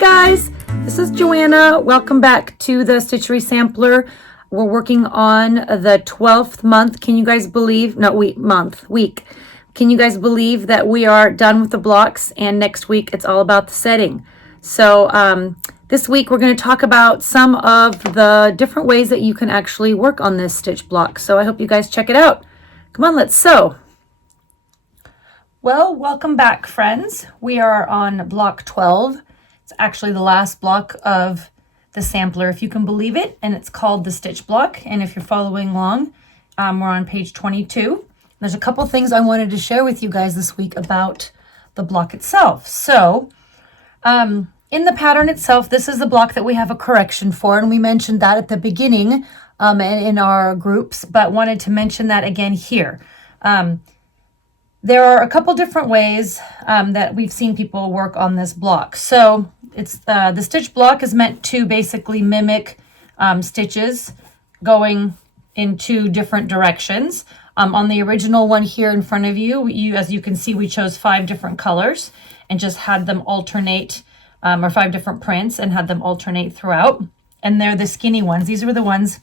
guys, this is Joanna. Welcome back to the Stitchery Sampler. We're working on the 12th month. Can you guys believe, no, week. Can you guys believe that we are done with the blocks and next week it's all about the setting? So this week we're going to talk about some of the different ways that you can actually work on this stitch block. So I hope you guys check it out. Come on, let's sew. Well, welcome back, friends. We are on block 12. It's actually the last block of the sampler, if you can believe it, and it's called the stitch block. And if you're following along, we're on page 22. There's a couple things I wanted to share with you guys this week about the block itself. So in the pattern itself, this is the block that we have a correction for, and we mentioned that at the beginning and in our groups, but wanted to mention that again here. There are a couple different ways that we've seen people work on this block. So it's the stitch block is meant to basically mimic stitches going in two different directions. On the original one here in front of you, as you can see, we chose 5 different colors and just had them alternate, or 5 different prints and had them alternate throughout. And they're the skinny ones. These are the ones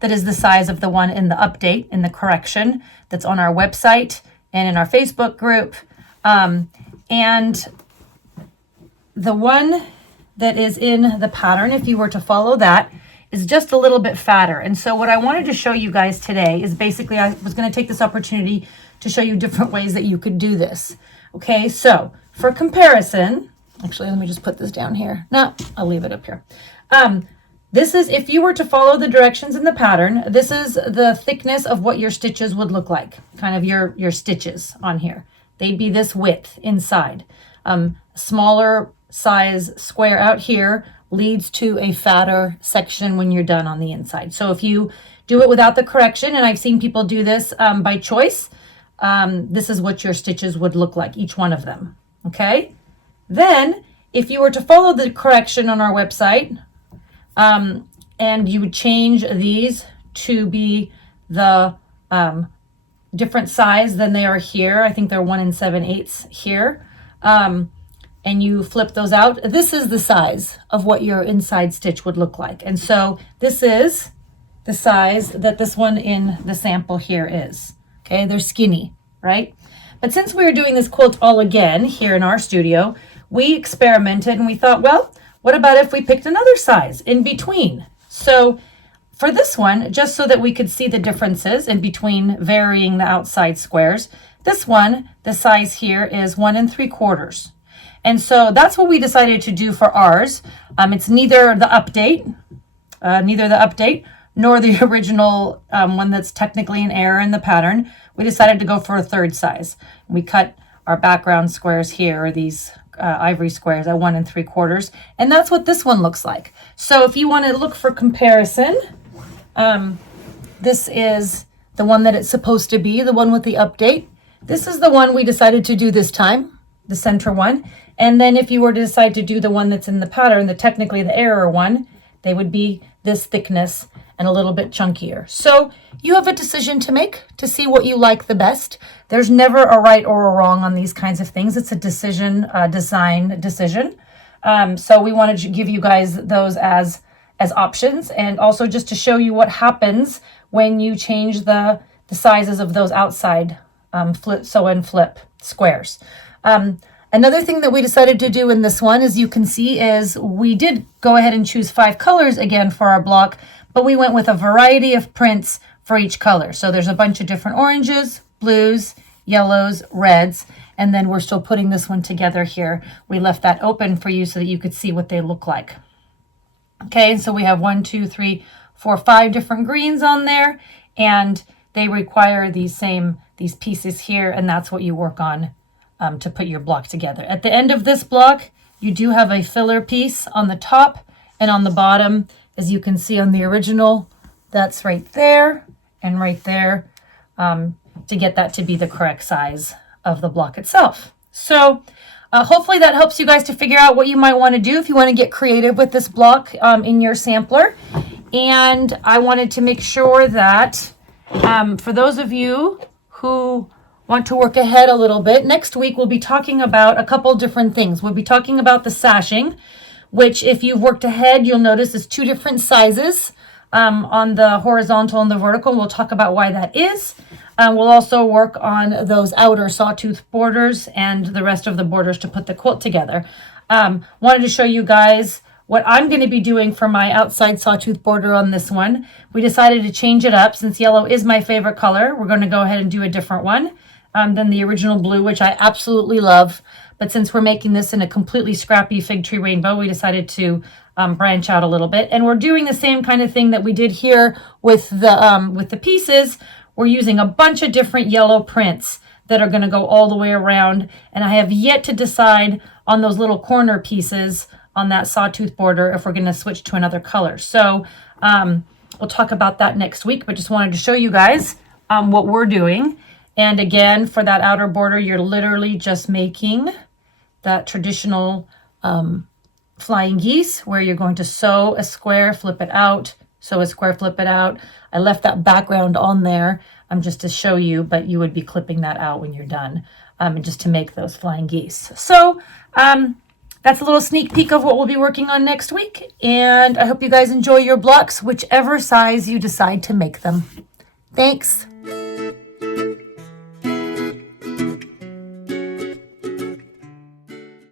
that is the size of the one in the update, in the correction, that's on our website and in our Facebook group. And the one that is in the pattern, if you were to follow that, is just a little bit fatter. And so what I wanted to show you guys today is basically, I was going to take this opportunity to show you different ways that you could do this. Okay, so for comparison, actually, let me just put this down here. No, I'll leave it up here. This is, if you were to follow the directions in the pattern, this is the thickness of what your stitches would look like, kind of your stitches on here. They'd be this width inside. Smaller size square out here leads to a fatter section when you're done on the inside. So if you do it without the correction, and I've seen people do this by choice, this is what your stitches would look like, each one of them, okay? Then, if you were to follow the correction on our website, and you would change these to be the different size than they are here. I think they're 1 7/8 here. And you flip those out. This is the size of what your inside stitch would look like. And so this is the size that this one in the sample here is. Okay, they're skinny, right? But since we were doing this quilt all again here in our studio, we experimented and we thought, well, what about if we picked another size in between? So for this one, just so that we could see the differences in between varying the outside squares, this one, the size here is 1 3/4. And so that's what we decided to do for ours. It's neither the update nor the original one that's technically an error in the pattern. We decided to go for a 3rd size. We cut our background squares here, or these ivory squares at 1 3/4, and that's what this one looks like. So if you want to look for comparison, this is the one that it's supposed to be, the one with the update. This is the one we decided to do this time, the center one. And then if you were to decide to do the one that's in the pattern, technically the error one, they would be this thickness and a little bit chunkier. So you have a decision to make to see what you like the best. There's never a right or a wrong on these kinds of things. It's a decision, design decision. So we wanted to give you guys those as options, and also just to show you what happens when you change the sizes of those outside sew and flip squares. Another thing that we decided to do in this one, as you can see, is we did go ahead and choose 5 colors again for our block, but we went with a variety of prints for each color. So there's a bunch of different oranges, blues, yellows, reds, and then we're still putting this one together here. We left that open for you so that you could see what they look like. Okay, so we have 1, 2, 3, 4, 5 different greens on there, and they require these pieces here, and that's what you work on to put your block together. At the end of this block, you do have a filler piece on the top and on the bottom. As you can see on the original, that's right there and right there, to get that to be the correct size of the block itself. So hopefully that helps you guys to figure out what you might want to do if you want to get creative with this block in your sampler. And I wanted to make sure that for those of you who want to work ahead a little bit. Next week, we'll be talking about a couple different things. We'll be talking about the sashing, which if you've worked ahead, you'll notice is two different sizes on the horizontal and the vertical. We'll talk about why that is. We'll also work on those outer sawtooth borders and the rest of the borders to put the quilt together. Wanted to show you guys what I'm going to be doing for my outside sawtooth border on this one. We decided to change it up since yellow is my favorite color. We're going to go ahead and do a different one than the original blue, which I absolutely love. But since we're making this in a completely scrappy fig tree rainbow, we decided to branch out a little bit. And we're doing the same kind of thing that we did here with the pieces. We're using a bunch of different yellow prints that are going to go all the way around. And I have yet to decide on those little corner pieces on that sawtooth border if we're going to switch to another color. So we'll talk about that next week, but just wanted to show you guys what we're doing. And again, for that outer border, you're literally just making that traditional flying geese where you're going to sew a square, flip it out, sew a square, flip it out. I left that background on there just to show you, but you would be clipping that out when you're done and just to make those flying geese. So that's a little sneak peek of what we'll be working on next week. And I hope you guys enjoy your blocks, whichever size you decide to make them. Thanks.